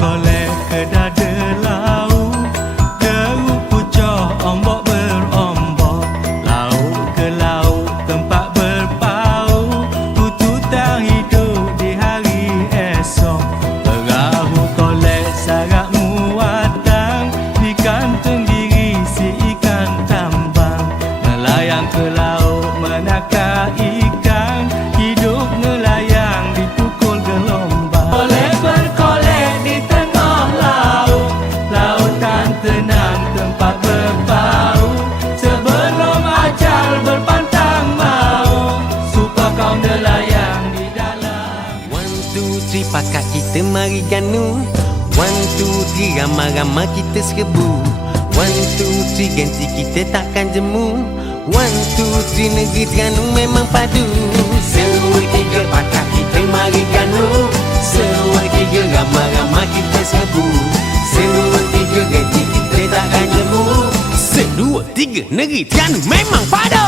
kolek ke dada laut, teruk pucuk ombak berombak, laut ke laut tempat berpaut, tuntutan hidup di hari esok. Perahu kolek sarak muatan, di kantung diri si ikan tambang, melayang ke laut menakar ikan, hidup nelayan dipukul gelombang. Kolek berkolek di tengah laut, lautan tenang tempat berpaut, sebelum ajal berpantang maut, supaya kaum nelayan di dalam. 1, 2, 3 pakat kita mari ganu. 1, 2, 3 ramai-ramai kita serbu. 1, 2, 3 ganti kita takkan jemu. 1, 2, 3 negeri Terengganu memang padu. 1, 2, 3 pakat kita mari ganu. 1, 2, 3 ramai-ramai kita serbu. 1, 2, 3 ganti kita takkan jemu. 1, 2, 3 negeri Terengganu memang padu.